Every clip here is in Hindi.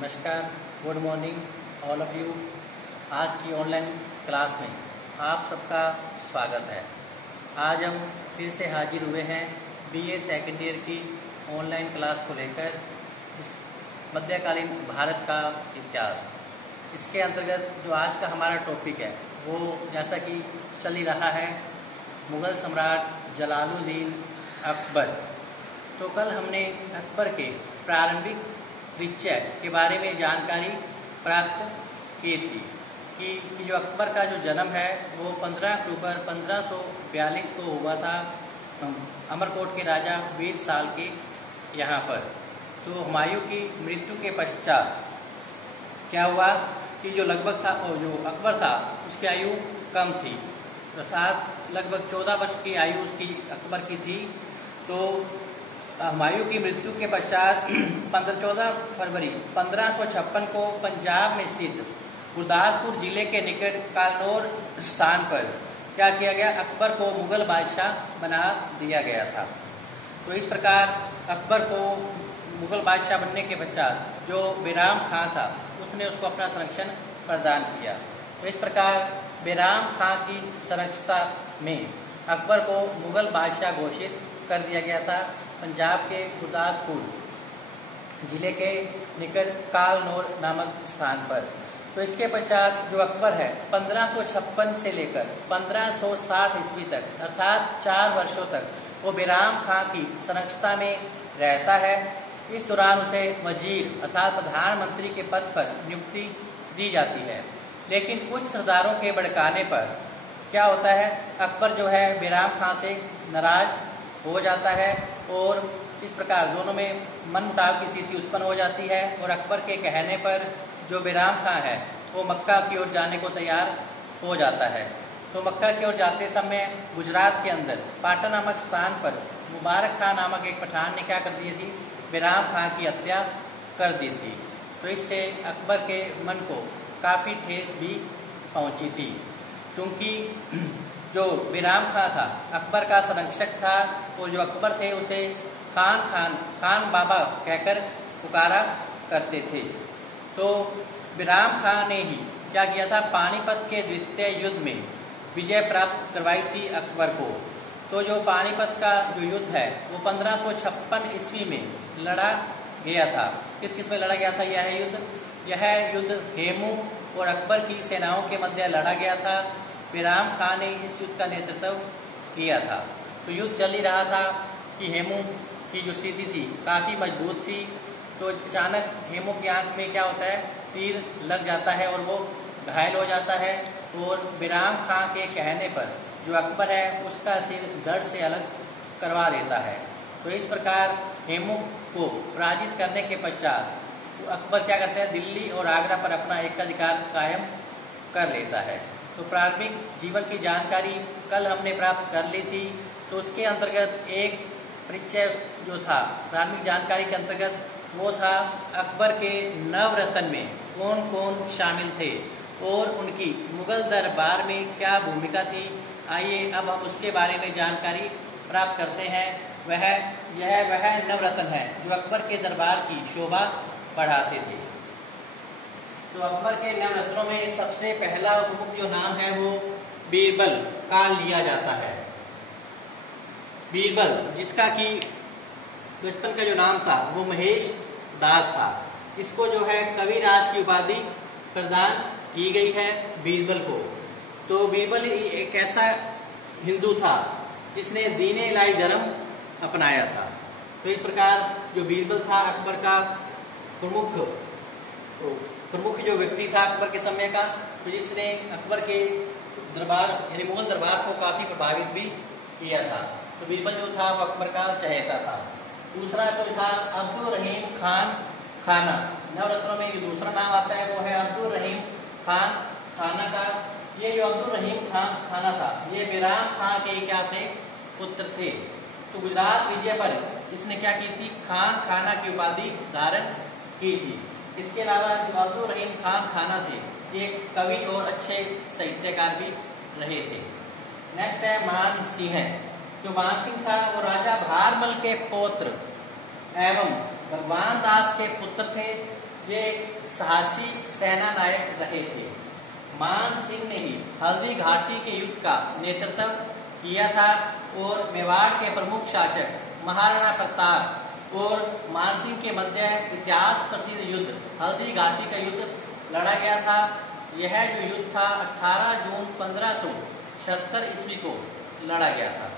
नमस्कार, good morning all of you. आज की ऑनलाइन क्लास में आप सबका स्वागत है। आज हम फिर से हाजिर हुए हैं बीए सेकेंड ईयर की ऑनलाइन क्लास को लेकर, इस मध्यकालीन भारत का इतिहास। इसके अंतर्गत जो आज का हमारा टॉपिक है वो जैसा कि चल ही रहा है, मुग़ल सम्राट जलालुद्दीन अकबर। तो कल हमने अकबर के प्रारंभिक परिचय के बारे में जानकारी प्राप्त की थी कि जो अकबर का जो जन्म है वो 15 अक्टूबर 1542 को हुआ था अमरकोट के राजा वीर साल के यहाँ पर। तो हुमायूं की मृत्यु के पश्चात क्या हुआ कि जो लगभग था और जो अकबर था उसकी आयु कम थी, अर्थात लगभग 14 वर्ष की आयु उसकी अकबर की थी। तो हुमायूं की मृत्यु के पश्चात 14 फरवरी 1556 को पंजाब में स्थित गुरदासपुर जिले के निकट कालनौर स्थान पर क्या किया गया, अकबर को मुगल बादशाह बना दिया गया था। तो इस प्रकार अकबर को मुगल बादशाह बनने के पश्चात जो बैराम खां था उसने उसको अपना संरक्षण प्रदान किया। तो इस प्रकार बैराम खां की संरक्षता में अकबर को मुगल बादशाह घोषित कर दिया गया था पंजाब के गुरदासपुर जिले के निकट कालनौर नामक स्थान पर। तो इसके पश्चात जो अकबर है 1556 से लेकर 1560 ईस्वी तक अर्थात 4 वर्षों तक वो बैराम खां की संरक्षता में रहता है। इस दौरान उसे वजीर अर्थात प्रधानमंत्री के पद पर नियुक्ति दी जाती है। लेकिन कुछ सरदारों के भड़काने पर क्या होता है, अकबर जो है बैराम खां से नाराज हो जाता है और इस प्रकार दोनों में मनमुटाव की स्थिति उत्पन्न हो जाती है। और अकबर के कहने पर जो बैराम खां है वो मक्का की ओर जाने को तैयार हो जाता है। तो मक्का की ओर जाते समय गुजरात के अंदर पाटन नामक स्थान पर मुबारक खां नामक एक पठान ने क्या कर दी थी, बैराम खां की हत्या कर दी थी। तो इससे अकबर के मन को काफ़ी ठेस भी पहुंची थी, क्योंकि जो बैराम खां था अकबर का संरक्षक था और जो अकबर थे उसे खान बाबा कहकर पुकारा करते थे। तो बैराम खां ने ही क्या किया था, पानीपत के द्वितीय युद्ध में विजय प्राप्त करवाई थी अकबर को। तो जो पानीपत का जो युद्ध है वो 1556 ईस्वी में लड़ा गया था। किस किस में लड़ा गया था यह युद्ध हेमू और अकबर की सेनाओं के मध्य लड़ा गया था। बैराम खां ने इस युद्ध का नेतृत्व किया था। तो युद्ध चल ही रहा था कि हेमू की जो स्थिति थी काफ़ी मजबूत थी। तो अचानक हेमू की आंख में क्या होता है, तीर लग जाता है और वो घायल हो जाता है। और बैराम खां के कहने पर जो अकबर है उसका सिर धड़ से अलग करवा देता है। तो इस प्रकार हेमू को पराजित करने के पश्चात अकबर क्या करता है, दिल्ली और आगरा पर अपना एकाधिकार कायम कर लेता है। तो प्रारंभिक जीवन की जानकारी कल हमने प्राप्त कर ली थी। तो उसके अंतर्गत एक परिचय जो था प्रारंभिक जानकारी के अंतर्गत वो था अकबर के नवरत्न में कौन कौन शामिल थे और उनकी मुगल दरबार में क्या भूमिका थी। आइए अब हम उसके बारे में जानकारी प्राप्त करते हैं। वह नवरत्न है जो अकबर के दरबार की शोभा बढ़ाते थे। तो अकबर के नवरत्नों में सबसे पहला प्रमुख जो नाम है वो बीरबल का लिया जाता है। बीरबल जिसका कि बचपन का जो नाम था वो महेश दास था। इसको जो है कविराज की उपाधि प्रदान की गई है बीरबल को। तो बीरबल एक ऐसा हिंदू था जिसने दीन इलाही धर्म अपनाया था। तो इस प्रकार जो बीरबल था अकबर का प्रमुख जो व्यक्ति था अकबर के समय का, तो जिसने अकबर के दरबार यानी मुगल दरबार को काफ़ी प्रभावित भी किया था। तो बीरबल जो था वो अकबर का चहेता था। दूसरा जो था अब्दुल रहीम खान खाना। नवरत्नों में जो दूसरा नाम आता है वो है अब्दुल रहीम खान खाना का। ये जो अब्दुल रहीम खान खाना था ये बैराम खां के क्या थे, पुत्र थे। तो गुजरात विजय पर इसने क्या की थी, खान खाना की उपाधि धारण की थी। इसके अलावा जो अब्दुल रहीम खान खाना थे ये कवि और अच्छे साहित्यकार भी रहे थे। नेक्स्ट है मान सिंह। जो मान सिंह था वो राजा भारमल के पौत्र एवं भगवान दास के पुत्र थे। ये साहसी सेना नायक रहे थे। मान सिंह ने ही हल्दी घाटी के युद्ध का नेतृत्व किया था और मेवाड़ के प्रमुख शासक महाराणा प्रताप और मान सिंह के मध्य इतिहास प्रसिद्ध युद्ध हल्दी घाटी का युद्ध लड़ा गया था। यह जो युद्ध था 18 जून 1576 ईस्वी को लड़ा गया था।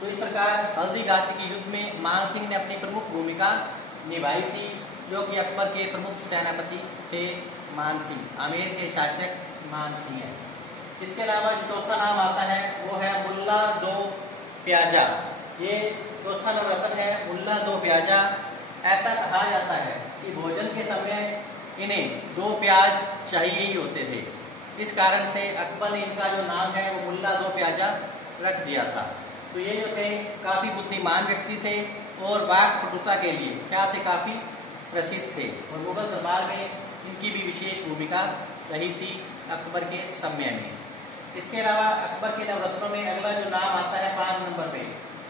तो इस प्रकार हल्दी घाटी के युद्ध में मान सिंह ने अपनी प्रमुख भूमिका निभाई थी, जो कि अकबर के प्रमुख सेनापति थे मान सिंह, आमेर के शासक मान सिंह है। इसके अलावा जो चौथा नाम आता है वो है मुल्ला दो प्याजा। ये चौथा नवरत्न है मुल्ला दो प्याजा। ऐसा कहा जाता है कि भोजन के समय इन्हें 2 प्याज चाहिए ही होते थे। इस कारण से अकबर ने इनका जो नाम है वो मुल्ला दो प्याजा रख दिया था। तो ये जो थे काफ़ी बुद्धिमान व्यक्ति थे और वाक पटुता के लिए क्या थे, काफ़ी प्रसिद्ध थे और मुगल दरबार में इनकी भी विशेष भूमिका रही थी अकबर के समय में। इसके अलावा अकबर के नवरत्नों में अगला जो नाम आता है 5 नंबर पे,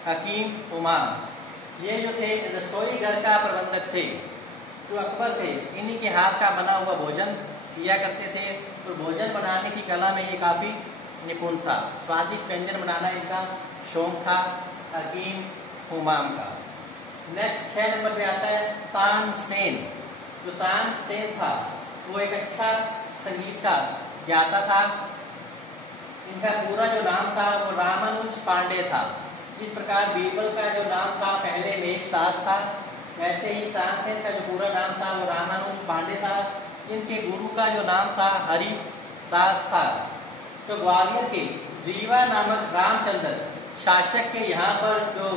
हकीम हुमायूं। ये जो थे रसोई घर का प्रबंधक थे। जो अकबर थे इन्हीं के हाथ का बना हुआ भोजन किया करते थे और भोजन बनाने की कला में ये काफ़ी निपुण था। स्वादिष्ट व्यंजन बनाना इनका शौक था हकीम हुमायूं का। नेक्स्ट 6 नंबर पे आता है तानसेन। जो तानसेन था वो एक अच्छा संगीत का ज्ञाता था। इनका पूरा जो नाम था वो रामानुज पांडे था। इस प्रकार बीरबल का जो नाम था पहले मेषदास था, वैसे ही तानसेन का जो पूरा नाम था वो रामानुज पांडे था। इनके गुरु का जो नाम था हरिदास था। तो ग्वालियर के रीवा नामक रामचंद्र शासक के यहाँ पर जो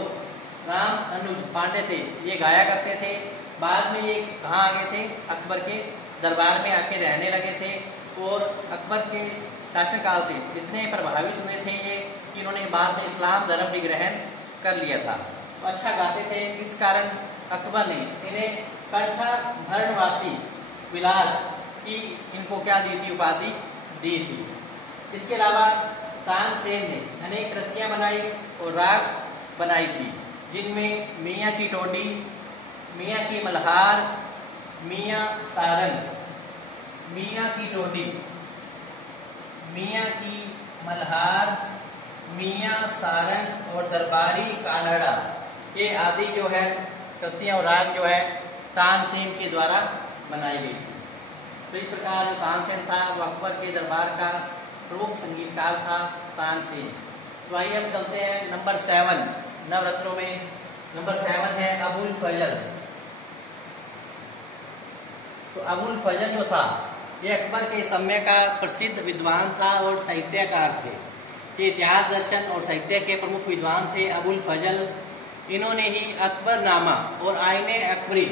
रामानुज पांडे थे ये गाया करते थे। बाद में ये कहाँ आ गए थे, अकबर के दरबार में आके रहने लगे थे और अकबर के शासनकाल से इतने प्रभावित हुए थे ये कि इन्होंने बाद में इस्लाम धर्म भी ग्रहण कर लिया था। तो अच्छा गाते थे, इस कारण अकबर ने इन्हें कंठभरणवासी विलास की इनको क्या दी थी, उपाधि दी थी। इसके अलावा तानसेन ने अनेक कृतियां बनाई और राग बनाई थी, जिनमें मियाँ की टोडी, मियाँ की मल्हार, मियाँ सारंग, मियाँ की टोडी, मियाँ की मल्हार, मियाँ सारंग और दरबारी कानड़ा, ये आदि जो है कृतियां और राग जो है तानसेन के द्वारा बनाई गई थी। तो इस प्रकार जो तानसेन था वो अकबर के दरबार का प्रमुख संगीतकार था तानसेन। तो आइए हम चलते हैं नंबर 7 नवरत्नों में। नंबर 7 है अबुल फजल। तो अबुल फजल जो था ये अकबर के समय का प्रसिद्ध विद्वान था और साहित्यकार थे। ये इतिहास दर्शन और साहित्य के प्रमुख विद्वान थे अबुल फजल। इन्होंने ही अकबरनामा और आईने अकबरी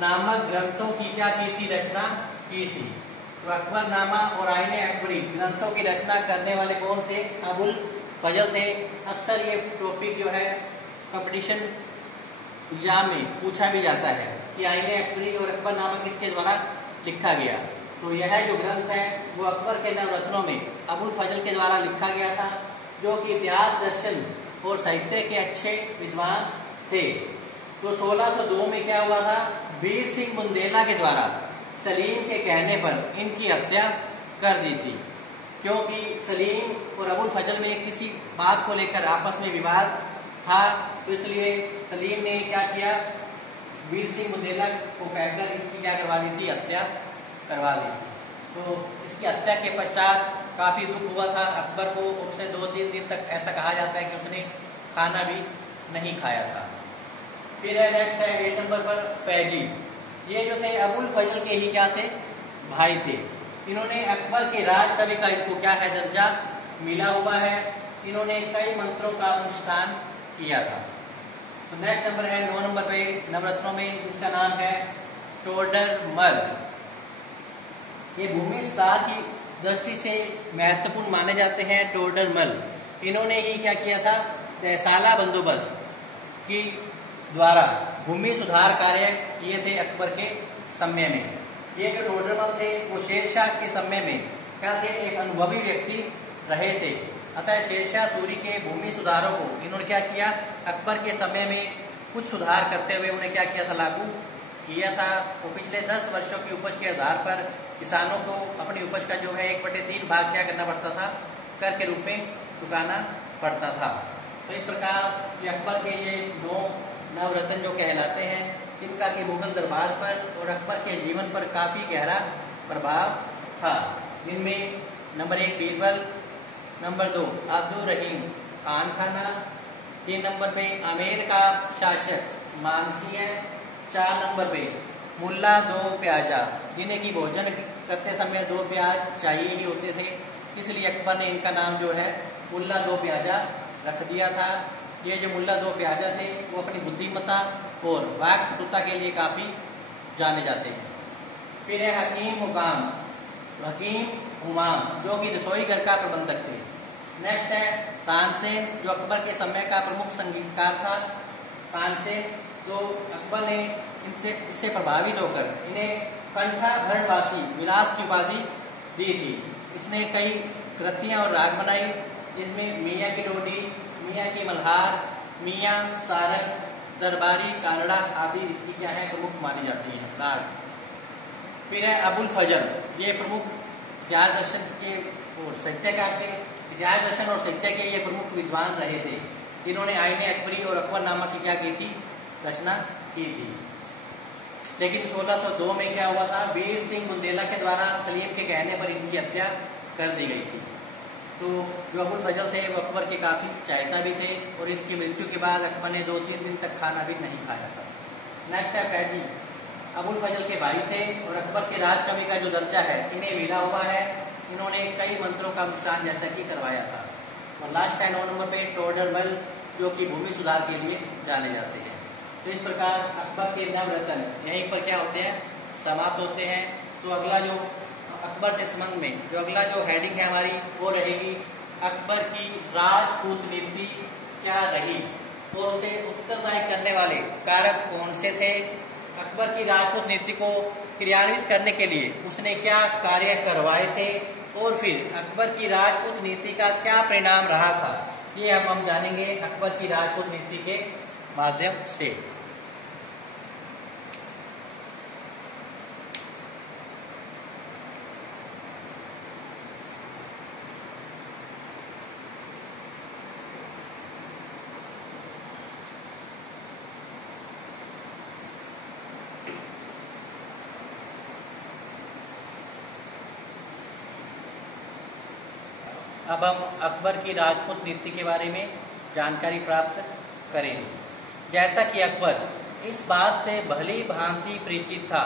नामक ग्रंथों की क्या की थी, रचना की थी। तो अकबरनामा और आईने अकबरी ग्रंथों की रचना करने वाले कौन थे, अबुल फजल थे। अक्सर ये टॉपिक जो है कंपटीशन एग्जाम में पूछा भी जाता है कि आईने अकबरी और अकबरनामा किसके द्वारा लिखा गया। तो यह जो ग्रंथ है वो अकबर के नवरत्नों में अबुल फजल के द्वारा लिखा गया था, जो कि इतिहास दर्शन और साहित्य के अच्छे विद्वान थे। तो 1602 में क्या हुआ था, वीर सिंह बुंदेला के द्वारा सलीम के कहने पर इनकी हत्या कर दी थी, क्योंकि सलीम और अबुल फजल में किसी बात को लेकर आपस में विवाद था। तो इसलिए सलीम ने क्या किया, वीर सिंह बुंदेला को कहकर इसकी क्या करवा दी थी, हत्या करवा दी थी। तो इसकी हत्या के पश्चात काफ़ी दुख हुआ था अकबर को। उसने 2-3 दिन तक ऐसा कहा जाता है कि उसने खाना भी नहीं खाया था। फिर नेक्स्ट है 8 नंबर पर फैजी। ये जो थे अबुल फजल के ही क्या थे, भाई थे। इन्होंने अकबर के राज कवि का इनको क्या है, दर्जा मिला हुआ है। इन्होंने कई मंत्रों का अनुष्ठान किया था। तो नेक्स्ट नंबर है 9 नंबर पे नवरत्नों में, जिसका नाम है टोडरमल। ये भूमि सुधार की दृष्टि से महत्वपूर्ण माने जाते हैं टोडरमल। इन्होंने ही क्या किया था, तहसाला बंदोबस्त की द्वारा भूमि सुधार कार्य किए थे अकबर के समय में। ये जो टोडरमल थे वो शेरशाह के समय में क्या थे, एक अनुभवी व्यक्ति रहे थे। अतः शेरशाह सूरी के भूमि सुधारों को इन्होंने क्या किया, अकबर के समय में कुछ सुधार करते हुए उन्हें क्या किया था, लागू किया था वो पिछले 10 वर्षों की उपज के आधार पर किसानों को अपनी उपज का जो है 1/3 भाग क्या करना पड़ता था, कर के रूप में चुकाना पड़ता था। तो इस प्रकार ये अकबर के ये 9 नवरत्न जो कहलाते हैं, इनका कि मुगल दरबार पर और अकबर के जीवन पर काफ़ी गहरा प्रभाव था। इनमें नंबर 1 बीरबल, नंबर 2 अब्दुल रहीम खान खाना, 3 नंबर पे आमेर का शासक मानसी है, 4 नंबर पे मुल्ला 2 प्याजा, जिन्हें की भोजन करते समय 2 प्याज चाहिए ही होते थे, इसलिए अकबर ने इनका नाम जो है मुल्ला 2 प्याजा रख दिया था। ये जो मुल्ला 2 प्याजा थे वो अपनी बुद्धिमत्ता और वाक्पटुता के लिए काफ़ी जाने जाते हैं। फिर है हकीम हुमाम जो कि रसोई घर का प्रबंधक थे। नेक्स्ट है तानसेन जो अकबर के समय का प्रमुख संगीतकार था। तानसेन जो अकबर ने इससे प्रभावित होकर इन्हें कंठाभरणवासी विलास की उपाधि दी थी। इसने कई कृतियां और राग बनाई, जिसमें मियाँ की डोडी, मियाँ की मल्हार, मियाँ सारंग, दरबारी कानड़ा आदि इसकी क्या है प्रमुख मानी जाती है राग। फिर है अबुल फजल, ये प्रमुख इतिहास दर्शन के और साहित्यकार थे। इतिहास दर्शन और साहित्य के ये प्रमुख विद्वान रहे थे, जिन्होंने आईने अकबरी और अकबरनामा की क्या की थी, रचना की थी। लेकिन 1602 में क्या हुआ था, वीर सिंह बुंदेला के द्वारा सलीम के कहने पर इनकी हत्या कर दी गई थी। तो जो अबुल फजल थे वो अकबर के काफ़ी चाहता भी थे और इसकी मृत्यु के बाद अकबर ने 2-3 दिन तक खाना भी नहीं खाया था। नेक्स्ट है फैजी, अबुल फजल के भाई थे और अकबर के राजकवि का जो दर्जा है इन्हें मिला हुआ है। इन्होंने कई मंत्रों का अनुष्ठान जैसा कि करवाया था। और लास्ट है 9 नंबर पे टोडरमल जो कि भूमि सुधार के लिए जाने जाते हैं। तो इस प्रकार अकबर के नवरत्न यहीं पर क्या होते हैं, समाप्त होते हैं। तो अगला जो अकबर से संबंध में जो अगला जो हेडिंग है हमारी वो रहेगी अकबर की राजपूत नीति क्या रही और उसे उत्तरदायी करने वाले कारक कौन से थे। अकबर की राजपूत नीति को क्रियान्वित करने के लिए उसने क्या कार्य करवाए थे और फिर अकबर की राजपूत नीति का क्या परिणाम रहा था, ये हम जानेंगे अकबर की राजपूत नीति के माध्यम से। अब हम अकबर की राजपूत नीति के बारे में जानकारी प्राप्त करेंगे। जैसा कि अकबर इस बात से भली भांति परिचित था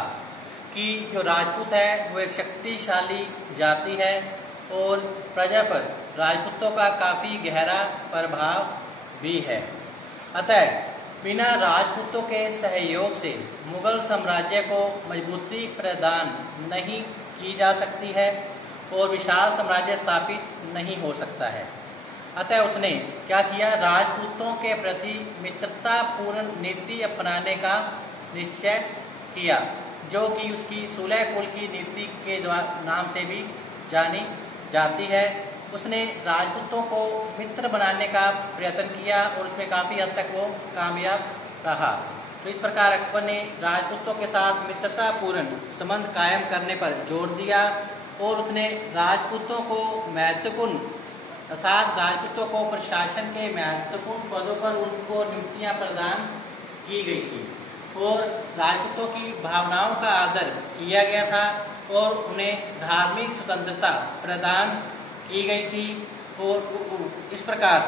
कि जो राजपूत है वो एक शक्तिशाली जाति है और प्रजा पर राजपूतों का काफ़ी गहरा प्रभाव भी है। अतः बिना राजपूतों के सहयोग से मुगल साम्राज्य को मजबूती प्रदान नहीं की जा सकती है और विशाल साम्राज्य स्थापित नहीं हो सकता है। अतः उसने क्या किया, राजपूतों के प्रति मित्रतापूर्ण नीति अपनाने का निश्चय किया, जो कि उसकी सुलह कुल की नीति के नाम से भी जानी जाती है। उसने राजपूतों को मित्र बनाने का प्रयत्न किया और उसमें काफ़ी हद तक वो कामयाब रहा। तो इस प्रकार अकबर ने राजपूतों के साथ मित्रतापूर्ण संबंध कायम करने पर जोर दिया और उसने राजपूतों को महत्वपूर्ण अर्थात राजपूतों को प्रशासन के महत्वपूर्ण पदों पर उनको नियुक्तियां प्रदान की गई थी और राजपूतों की भावनाओं का आदर किया गया था और उन्हें धार्मिक स्वतंत्रता प्रदान की गई थी। और इस प्रकार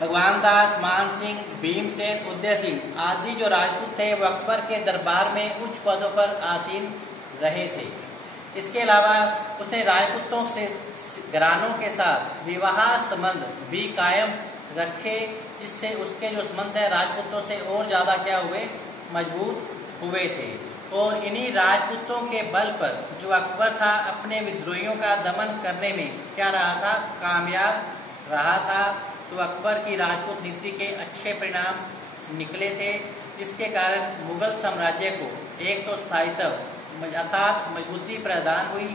भगवान दास, मान सिंह, भीमसेन, उदय सिंह आदि जो राजपूत थे वो अकबर के दरबार में उच्च पदों पर आसीन रहे थे। इसके अलावा उसने राजपूतों से घरानों के साथ विवाह संबंध भी कायम रखे, जिससे उसके जो संबंध है राजपूतों से और ज़्यादा क्या हुए, मजबूत हुए थे। और इन्हीं राजपूतों के बल पर जो अकबर था अपने विद्रोहियों का दमन करने में क्या रहा था, कामयाब रहा था। तो अकबर की राजपूत नीति के अच्छे परिणाम निकले थे, जिसके कारण मुगल साम्राज्य को एक तो स्थायित्व अर्थात मजबूती प्रदान हुई,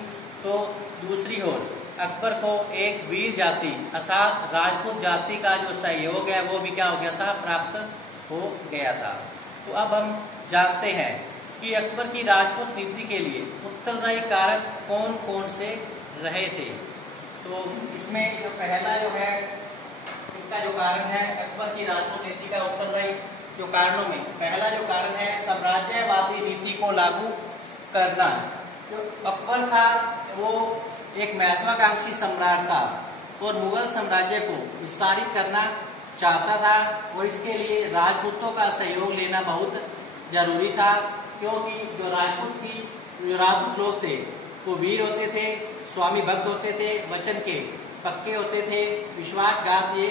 तो दूसरी ओर अकबर को एक वीर जाति अर्थात राजपूत जाति का जो सहयोग है वो भी क्या हो गया था, प्राप्त हो गया था। तो अब हम जानते हैं कि अकबर की राजपूत नीति के लिए उत्तरदायी कारक कौन कौन से रहे थे। तो इसमें जो पहला जो है इसका जो कारण है अकबर की राजपूत नीति का उत्तरदायी जो कारणों में पहला जो कारण है साम्राज्यवादी नीति को लागू करना। जो अकबर था वो एक महत्वाकांक्षी सम्राट था और मुगल साम्राज्य को विस्तारित करना चाहता था और इसके लिए राजपूतों का सहयोग लेना बहुत जरूरी था, क्योंकि जो राजपूत लोग थे वो वीर होते थे, स्वामी भक्त होते थे, वचन के पक्के होते थे, विश्वासघात ये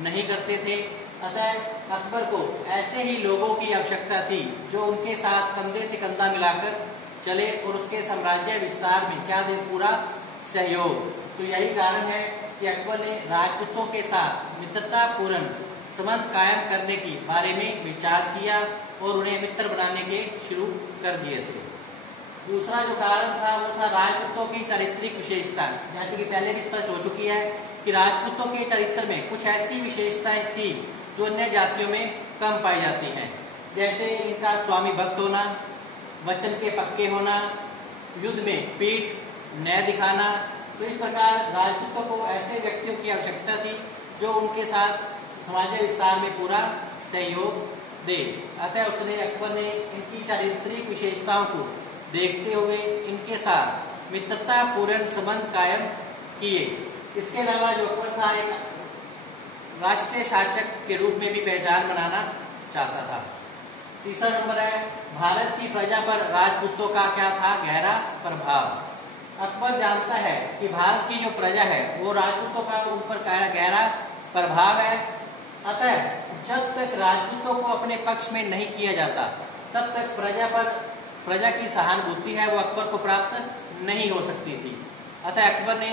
नहीं करते थे। अतः अकबर को ऐसे ही लोगों की आवश्यकता थी जो उनके साथ कंधे से कंधा मिलाकर चले और उसके साम्राज्य विस्तार में क्या दे पूरा सहयोग। तो यही कारण है कि अकबर ने राजपूतों के साथ मित्रतापूर्ण संबंध कायम करने के बारे में विचार किया और उन्हें मित्र बनाने के शुरू कर दिए थे। दूसरा जो कारण था वो था राजपूतों की चारित्रिक विशेषता। जैसे कि पहले भी स्पष्ट हो चुकी है कि राजपूतों के चरित्र में कुछ ऐसी विशेषताएं थी जो अन्य जातियों में कम पाई जाती हैं, जैसे इनका स्वामी भक्त होना, वचन के पक्के होना, युद्ध में पीठ न दिखाना। तो इस प्रकार राजपूतों को ऐसे व्यक्तियों की आवश्यकता थी जो उनके साथ समाज विस्तार में पूरा सहयोग दे। अतः उसने अकबर ने इनकी चारित्रिक विशेषताओं को देखते हुए इनके साथ मित्रतापूर्ण संबंध कायम किए। इसके अलावा जो अकबर था एक राष्ट्रीय शासक के रूप में भी पहचान बनाना चाहता था। तीसरा नंबर है भारत की प्रजा पर राजपूतों का क्या था गहरा प्रभाव। अकबर जानता है कि भारत की जो प्रजा है वो राजपूतों का उन पर गहरा प्रभाव है। अतः जब तक राजपूतों को अपने पक्ष में नहीं किया जाता तब तक प्रजा की सहानुभूति है वो अकबर को प्राप्त नहीं हो सकती थी। अतः अकबर ने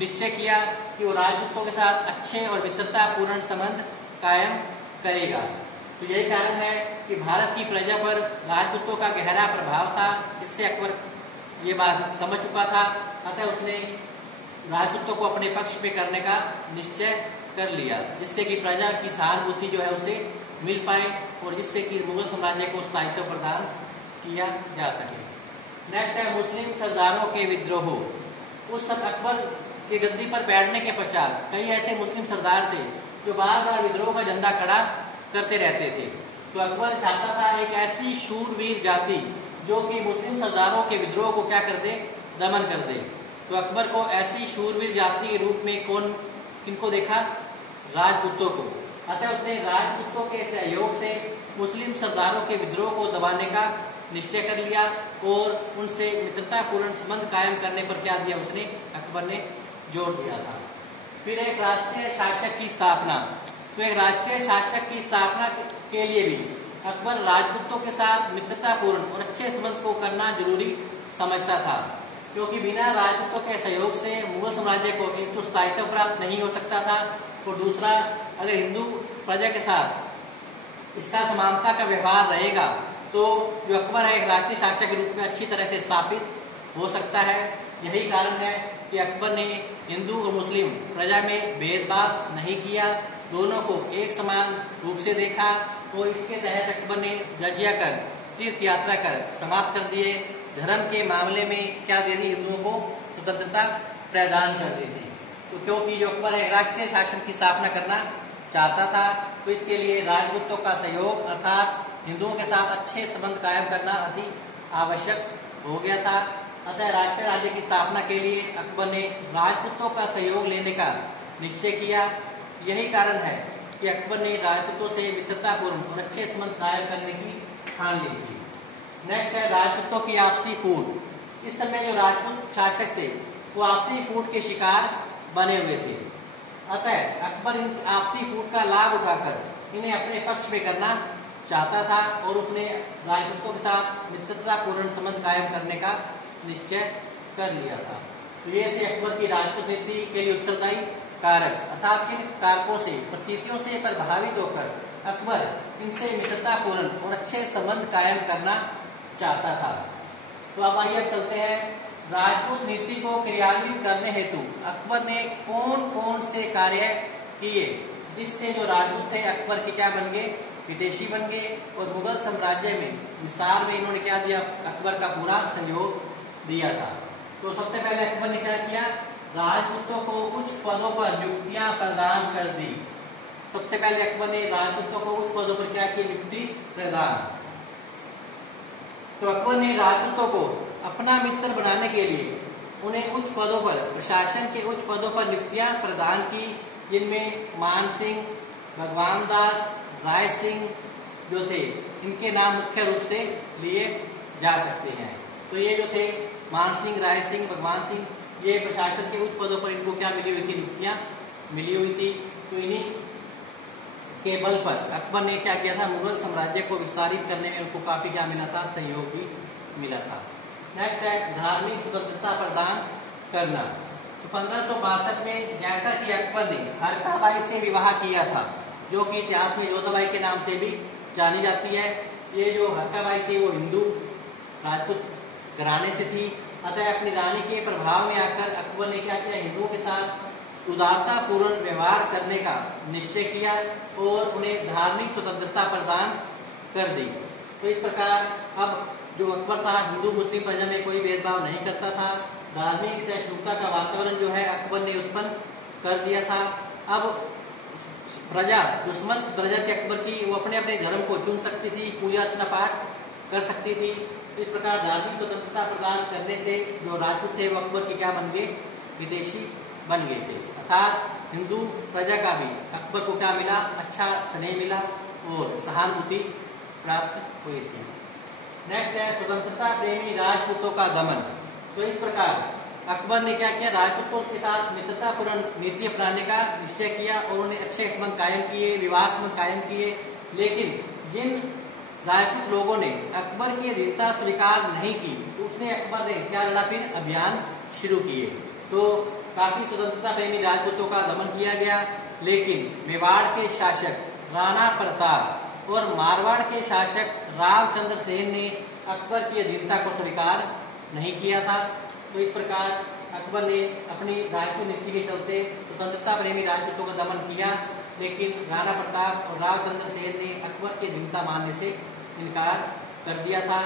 निश्चय किया कि वो राजपूतों के साथ अच्छे और मित्रतापूर्ण संबंध कायम करेगा। तो यही कारण है कि भारत की प्रजा पर राजपूतों का गहरा प्रभाव था। इससे अकबर ये बात समझ चुका था। अतः उसने राजपूतों को अपने पक्ष में करने का निश्चय कर लिया, जिससे कि प्रजा की सहानुभूति जो है उसे मिल पाए और जिससे कि मुगल साम्राज्य को स्थायित्व प्रदान किया जा सके। नेक्स्ट है मुस्लिम सरदारों के विद्रोह। उस समय अकबर के गद्दी पर बैठने के पश्चात कई ऐसे मुस्लिम सरदार थे जो बार बार विद्रोह का झंडा खड़ा करते रहते थे। तो अकबर चाहता था एक ऐसी शूरवीर जाति जो कि मुस्लिम सरदारों के विद्रोह को क्या कर दे, दमन कर दे। तो अकबर को ऐसी शूरवीर जाति के रूप में किनको देखा, राजपूतों को। अतः उसने राजपूतों के सहयोग से मुस्लिम सरदारों के विद्रोह को दबाने का निश्चय कर लिया और उनसे मित्रतापूर्ण संबंध कायम करने पर क्या दिया उसने, अकबर ने जोर दिया था। फिर एक राष्ट्रीय शासक की स्थापना। तो एक राष्ट्रीय शासक की स्थापना के लिए भी अकबर राजपूतों के साथ मित्रतापूर्ण और अच्छे संबंध को करना जरूरी समझता था, क्योंकि बिना राजपूतों के सहयोग से मुगल साम्राज्य को एक तो स्थायित्व प्राप्त नहीं हो सकता था और दूसरा अगर हिंदू प्रजा के साथ इसका समानता का व्यवहार रहेगा तो जो अकबर है एक राष्ट्रीय शासक के रूप में अच्छी तरह से स्थापित हो सकता है। यही कारण है कि अकबर ने हिंदू और मुस्लिम प्रजा में भेदभाव नहीं किया, दोनों को एक समान रूप से देखा और इसके तहत अकबर ने जजिया कर, तीर्थ यात्रा कर समाप्त कर दिए। धर्म के मामले में क्या दे दी, हिंदुओं को स्वतंत्रता प्रदान कर दी थी। तो क्योंकि जो अकबर एक राष्ट्रीय शासन की स्थापना करना चाहता था तो इसके लिए राजपूतों का सहयोग अर्थात हिंदुओं के साथ अच्छे संबंध कायम करना अति आवश्यक हो गया था। अतः राष्ट्रीय राज्य की स्थापना के लिए अकबर ने राजपूतों का सहयोग लेने का निश्चय किया। यही कारण है कि अकबर ने राजपूतों से मित्रतापूर्ण और अच्छे संबंध कायम करने की ठान ली थी। नेक्स्ट है राजपूतों की आपसी फूट। इस समय जो राजपूत शासक थे वो आपसी फूट के शिकार बने हुए थे। अतः अकबर इन आपसी फूट का लाभ उठाकर इन्हें अपने पक्ष में करना चाहता था और उसने राजपूतों के साथ मित्रतापूर्ण संबंध कायम करने का निश्चय कर लिया था। तो ये थे अकबर की राजपूत नीति के लिए उत्तरदायी कारक, अर्थात किन कारकों से, परिस्थितियों से प्रभावित होकर अकबर इनसे मित्रतापूर्ण और अच्छे संबंध कायम करना चाहता था। तो अब आइए चलते हैं राजपूत नीति को क्रियान्वित करने हेतु अकबर ने कौन कौन से कार्य किए जिससे जो राजपूत थे अकबर के क्या बन गए, हितैषी बन गए और मुगल साम्राज्य में विस्तार में इन्होंने क्या दिया, अकबर का पूरा सहयोग दिया था। तो सबसे पहले अकबर ने क्या किया, राजपूतों को उच्च पदों पर नियुक्तियां प्रदान कर दी। सबसे पहले अकबर ने राजपूतों को उच्च पदों पर क्या की, नियुक्ति प्रदान। तो अकबर ने राजपूतों को अपना मित्र बनाने के लिए उन्हें उच्च पदों पर, प्रशासन के उच्च पदों पर नियुक्तियां प्रदान की, जिनमें मान सिंह, भगवान दास, राय सिंह जो थे, इनके नाम मुख्य रूप से लिए जा सकते हैं। तो ये जो थे मान सिंह, राय सिंह, भगवान सिंह, ये प्रशासन के उच्च पदों पर इनको क्या मिली हुई थी, नियुक्तियां मिली हुई थी। तो इन्हीं के बल पर अकबर ने क्या किया था, मुगल साम्राज्य को विस्तारित करने में उनको काफी क्या मिला था, सहयोग भी मिला था। नेक्स्ट है धार्मिक स्वतंत्रता प्रदान करना। तो 1562 में जैसा कि अकबर ने हरकाबाई से विवाह किया था, जो कि इतिहास में जोधाबाई के नाम से भी जानी जाती है। ये जो हरकाबाई थी वो हिंदू राजपूत घराने से थी, अतः अपनी रानी के प्रभाव में आकर अकबर ने क्या किया, हिंदुओं के साथ उदारता पूर्ण व्यवहार करने का निश्चय किया और उन्हें धार्मिक स्वतंत्रता प्रदान कर दी। तो इस प्रकार अब जो अकबर था हिंदू मुस्लिम प्रजा में कोई भेदभाव नहीं करता था, धार्मिक सहिष्णुता का वातावरण जो है अकबर ने उत्पन्न कर दिया था। अब प्रजा, जो समस्त प्रजा थी अकबर की, वो अपने अपने धर्म को चुन सकती थी, पूजा अर्चना पाठ कर सकती थी। इस प्रकार धार्मिक स्वतंत्रता प्रदान करने से जो राजपूत थे वो अकबर के क्या बन गए, विदेशी बन गए थे। अर्थात हिंदू प्रजा का भी अकबर को क्या मिला, अच्छा स्नेह मिला और सहानुभूति प्राप्त हुई थी। नेक्स्ट है स्वतंत्रता प्रेमी राजपूतों का दमन। तो इस प्रकार अकबर ने क्या किया, राजपूतों के साथ मित्रतापूर्ण नीति अपनाने का निश्चय किया और उन्हें अच्छे संबंध कायम किए, विवाह संबंध कायम किए। लेकिन जिन राजपूत लोगों ने अकबर की अधीनता स्वीकार नहीं की, उसने अकबर ने क्या लड़ा, फिर अभियान शुरू किए। तो काफी स्वतंत्रता प्रेमी राजपूतों का दमन किया गया, लेकिन मेवाड़ के शासक राणा प्रताप और मारवाड़ के शासक रामचंद्र सेन ने अकबर की अधीनता को स्वीकार नहीं किया था। तो इस प्रकार अकबर ने अपनी राजपूत नीति के चलते स्वतंत्रता प्रेमी राजपूतों का दमन किया, लेकिन राणा प्रताप और रामचंद्र सेन ने अकबर की अधीनता मानने से इनकार कर दिया था।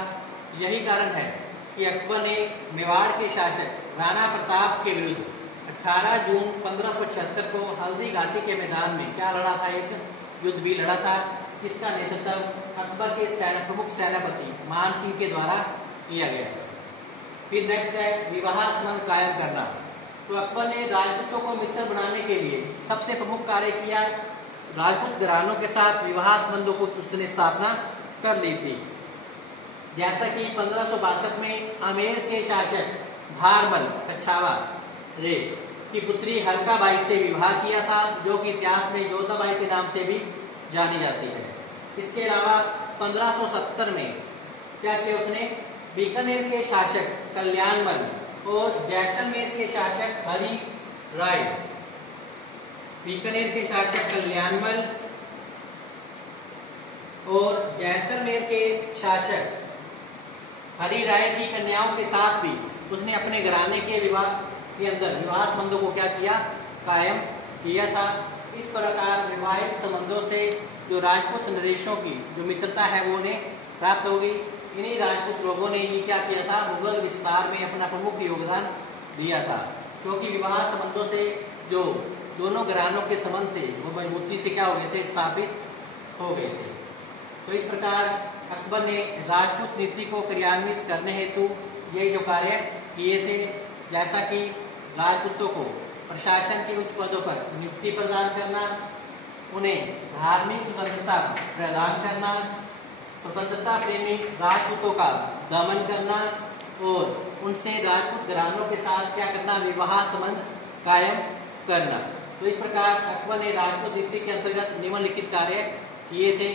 यही कारण है कि अकबर ने मेवाड़ के शासक राणा प्रताप के विरुद्ध 18 जून 1576 को हल्दी घाटी के मैदान में क्या लड़ा था, एक युद्ध भी लड़ा था। इसका नेतृत्व अकबर के प्रमुख सेनापति मान सिंह के द्वारा किया गया। फिर नेक्स्ट है विवाह संबंध कायम करना। तो अकबर ने राजपूतों को मित्र बनाने के लिए सबसे प्रमुख कार्य किया, राजपूत घरानों के साथ विवाह संबंधों को उसने स्थापना कर ली थी। जैसा कि 1562 में आमेर के शासक भारमल कच्छावा रेश की पुत्री हरकाबाई से विवाह किया था, जो कि इतिहास में जोधाबाई के नाम से भी जानी जाती है। इसके अलावा 1570 में क्या किया उसने, बीकानेर के शासक कल्याणमल और जैसलमेर के शासक हरि राय, बीकानेर के शासक कल्याणमल और जैसलमेर के शासक हरि राय की कन्याओं के साथ भी उसने अपने घराने के विवाह के अंदर विवाह संबंधों को क्या किया, कायम किया था। इस प्रकार वैवाहिक संबंधों से जो राजपूत नरेशों की जो मित्रता है वो उन्हें प्राप्त हो गई। इन्हीं राजपूत लोगों ने ही क्या किया था, मुगल विस्तार में अपना प्रमुख योगदान दिया था, क्योंकि विवाह संबंधों से जो दोनों घरानों के संबंध थे वो मजबूती से क्या हो गए थे, स्थापित हो गए थे। तो इस प्रकार अकबर ने राजपूत नीति को क्रियान्वित करने हेतु ये जो कार्य किए थे, जैसा कि राजपूतों को प्रशासन के उच्च पदों पर नियुक्ति प्रदान करना, उन्हें धार्मिक स्वतंत्रता प्रदान करना, स्वतंत्रता प्रेमी राजपूतों का दमन करना और उनसे राजपूत घरानों के साथ क्या करना, विवाह संबंध कायम करना। तो इस प्रकार अकबर ने राजपूत नीति के अंतर्गत निम्नलिखित कार्य किए थे,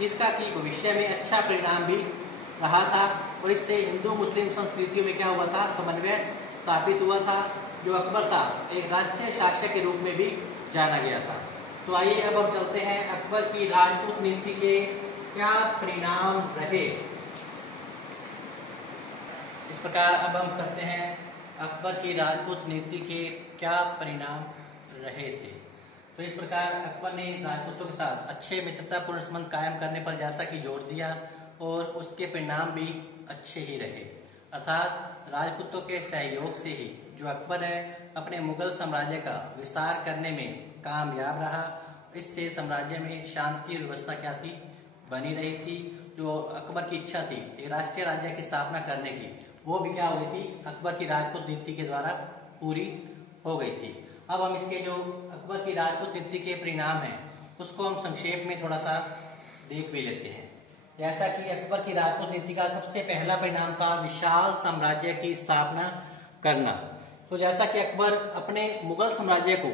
जिसका कि भविष्य में अच्छा परिणाम भी रहा था और इससे हिंदू मुस्लिम संस्कृतियों में क्या हुआ था, समन्वय स्थापित हुआ था। जो अकबर था एक राष्ट्रीय शासक के रूप में भी जाना गया था। तो आइए अब हम चलते हैं अकबर की राजपूत नीति के क्या परिणाम रहे। इस प्रकार अब हम करते हैं अकबर की राजपूत नीति के क्या परिणाम रहे थे। तो इस प्रकार अकबर ने राजपूतों के साथ अच्छे मित्रतापूर्ण संबंध कायम करने पर जैसा कि जोर दिया और उसके परिणाम भी अच्छे ही रहे। अर्थात राजपूतों के सहयोग से ही जो अकबर है अपने मुगल साम्राज्य का विस्तार करने में कामयाब रहा। इससे साम्राज्य में शांति और व्यवस्था क्या थी, बनी रही थी। जो अकबर की इच्छा थी एक राष्ट्रीय राज्य की स्थापना करने की, वो भी क्या हुई थी, अकबर की राजपूत नीति के द्वारा पूरी हो गई थी। अब हम इसके जो अकबर की राजपूत नीति के परिणाम हैं उसको हम संक्षेप में थोड़ा सा देख भी लेते हैं। जैसा कि अकबर की राजपूत नीति का सबसे पहला परिणाम था विशाल साम्राज्य की स्थापना करना। तो जैसा कि अकबर अपने मुगल साम्राज्य को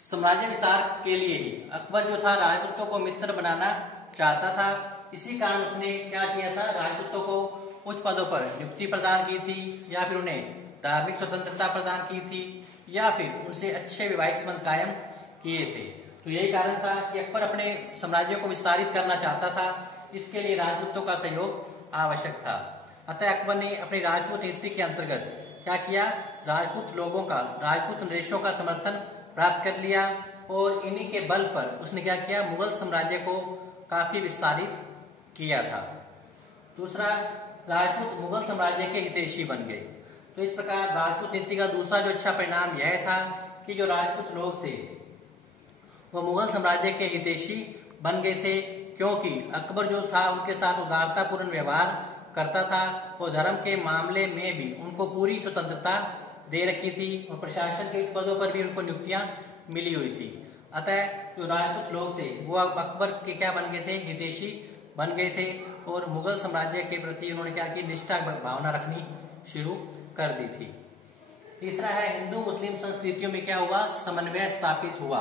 साम्राज्य विस्तार के लिए ही अकबर जो था राजपूतों को मित्र बनाना चाहता था। इसी कारण उसने क्या किया था, राजपूतों को उच्च पदों पर नियुक्ति प्रदान की थी, या फिर उन्हें धार्मिक स्वतंत्रता प्रदान की थी, या फिर उनसे अच्छे वैवाहिक संबंध कायम किए थे। तो यही कारण था कि अकबर अपने साम्राज्य को विस्तारित करना चाहता था। इसके लिए राजपूतों का सहयोग आवश्यक था। अतः अकबर ने अपनी राजपूत नीति के अंतर्गत क्या किया, राजपूत लोगों का, राजपूत नरेशों का समर्थन प्राप्त कर लिया और इन्हीं के बल पर उसने क्या किया, मुगल साम्राज्य को काफी विस्तारित किया था। दूसरा, राजपूत मुगल साम्राज्य के हितैषी बन गए। तो इस प्रकार राजपूत नीति का दूसरा जो अच्छा परिणाम यह था कि जो राजपूत लोग थे वो मुगल साम्राज्य के हितैषी बन गए थे, क्योंकि अकबर जो था उनके साथ उदारतापूर्ण व्यवहार करता था और धर्म के मामले में भी उनको पूरी स्वतंत्रता दे रखी थी और प्रशासन के उच्च पदों पर भी उनको नियुक्तियां मिली हुई थी। अतः जो राजपूत लोग थे वो अब अकबर के क्या बन गए थे, हितैषी बन गए थे और मुगल साम्राज्य के प्रति उन्होंने क्या की, निष्ठा भावना रखनी शुरू कर दी थी। तीसरा है, हिंदू मुस्लिम संस्कृतियों में क्या हुआ, समन्वय स्थापित हुआ।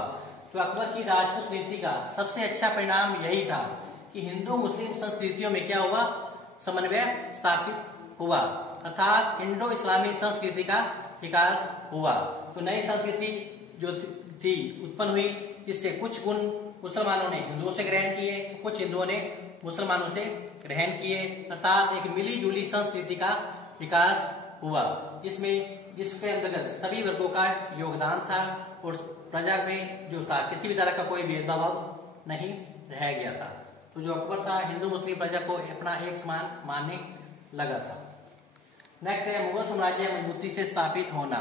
तो अकबर की राजपूत नीति का सबसे अच्छा परिणाम यही था कि हिंदू मुस्लिम संस्कृतियों में क्या हुआ, समन्वय स्थापित हुआ, अर्थात इंडो इस्लामी संस्कृति का विकास हुआ। तो नई संस्कृति जो थी उत्पन्न हुई, जिससे कुछ गुण मुसलमानों ने हिंदुओं से ग्रहण किए, कुछ हिंदुओं ने मुसलमानों से ग्रहण किए, अर्थात एक मिली जुली संस्कृति का विकास हुआ, जिसके अंतर्गत सभी वर्गों का योगदान था और प्रजा में जो था किसी भी तरह का कोई भेदभाव नहीं रह गया था। तो जो अकबर था हिंदू मुस्लिम प्रजा को अपना एक समान मानने लगा था। नेक्स्ट है, मुगल साम्राज्य मजबूती से स्थापित होना।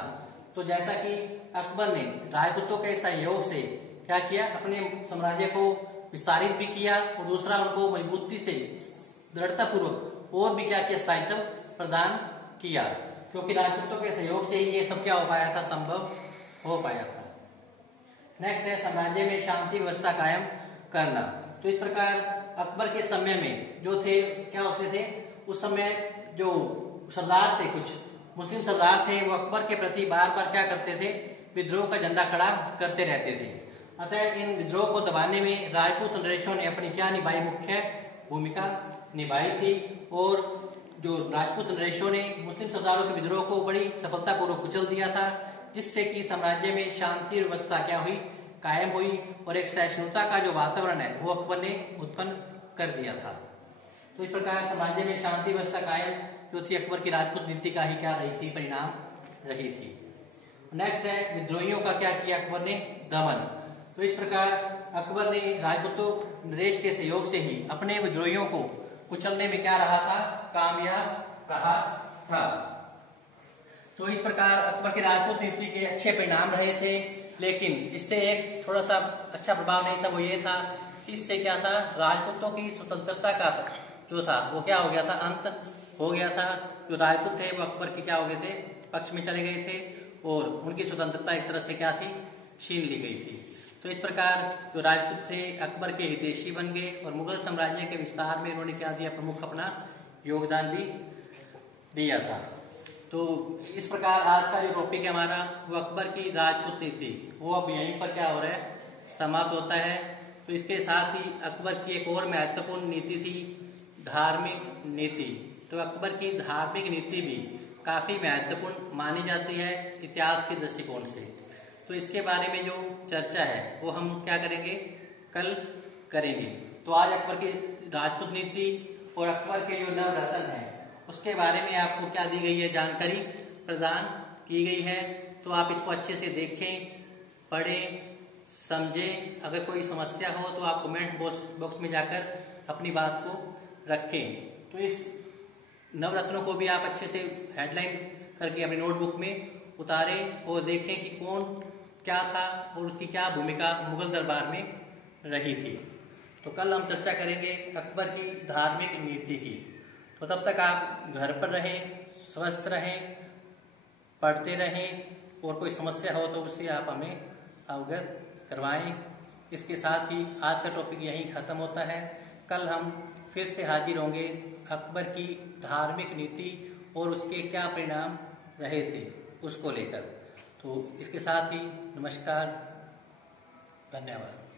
तो जैसा कि अकबर ने राजपूतों के सहयोग से क्या किया, अपने साम्राज्य को विस्तारित भी किया और दूसरा उनको मजबूती से दृढ़ता पूर्वक और भी क्या किया, स्थायित्व प्रदान किया, क्योंकि राजपूतों के सहयोग से ही ये सब क्या हो पाया था, संभव हो पाया था। नेक्स्ट है, साम्राज्य में शांति व्यवस्था कायम करना। तो इस प्रकार अकबर के समय में जो थे क्या होते थे, उस समय जो सरदार थे, कुछ मुस्लिम सरदार थे, वो अकबर के प्रति बार बार क्या करते थे, विद्रोह का झंडा खड़ा करते रहते थे। अतः इन विद्रोह को दबाने में राजपूत नरेशों ने अपनी क्या निभाई, मुख्य भूमिका निभाई थी और जो राजपूत नरेशों ने मुस्लिम सरदारों के विद्रोह को बड़ी सफलतापूर्वक कुचल दिया था, जिससे कि साम्राज्य में शांति और व्यवस्था क्या हुई, कायम हुई और एक सहिष्णुता का जो वातावरण है वो अकबर ने उत्पन्न कर दिया था। तो इस प्रकार साम्राज्य में शांति व्यवस्था कायम जो थी अकबर की राजपूत नीति का ही क्या रही थी, परिणाम रही थी। नेक्स्ट है, विद्रोहियों का क्या किया अकबर ने, दमन। तो इस प्रकार अकबर ने राजपूतों नरेश के सहयोग से ही अपने विद्रोहियों को कुचलने में क्या रहा था, कामयाब रहा था। तो इस प्रकार अकबर की राजपूत नीति के अच्छे परिणाम रहे थे, लेकिन इससे एक थोड़ा सा अच्छा प्रभाव नहीं था, वो ये था कि इससे क्या था, राजपूतों की स्वतंत्रता का जो था वो क्या हो गया था, अंत हो गया था। जो राजपूत थे वो अकबर के क्या हो गए थे, पक्ष में चले गए थे और उनकी स्वतंत्रता एक तरह से क्या थी, छीन ली गई थी। तो इस प्रकार जो राजपूत थे अकबर के हितैषी बन गए और मुगल साम्राज्य के विस्तार में उन्होंने क्या दिया, प्रमुख अपना योगदान भी दिया था। तो इस प्रकार आज का जो टॉपिक है हमारा वो अकबर की राजपूत नीति, वो अब यहीं पर क्या हो रहा है, समाप्त होता है। तो इसके साथ ही अकबर की एक और महत्वपूर्ण नीति थी, धार्मिक नीति। तो अकबर की धार्मिक नीति भी काफी महत्वपूर्ण मानी जाती है इतिहास के दृष्टिकोण से। तो इसके बारे में जो चर्चा है वो हम क्या करेंगे, कल करेंगे। तो आज अकबर की राजपूत नीति और अकबर के जो नवरत्न है उसके बारे में आपको क्या दी गई है, जानकारी प्रदान की गई है। तो आप इसको अच्छे से देखें, पढ़ें समझें। अगर कोई समस्या हो तो आप कमेंट बॉक्स में जाकर अपनी बात को रखें। तो इस नवरत्नों को भी आप अच्छे से हेडलाइन करके अपनी नोटबुक में उतारें और देखें कि कौन क्या था और उसकी क्या भूमिका मुगल दरबार में रही थी। तो कल हम चर्चा करेंगे अकबर की धार्मिक नीति की। तो तब तक आप घर पर रहें, स्वस्थ रहें, पढ़ते रहें और कोई समस्या हो तो उससे आप हमें अवगत करवाएं। इसके साथ ही आज का टॉपिक यहीं ख़त्म होता है। कल हम फिर से हाजिर होंगे अकबर की धार्मिक नीति और उसके क्या परिणाम रहे थे उसको लेकर। तो इसके साथ ही नमस्कार, धन्यवाद।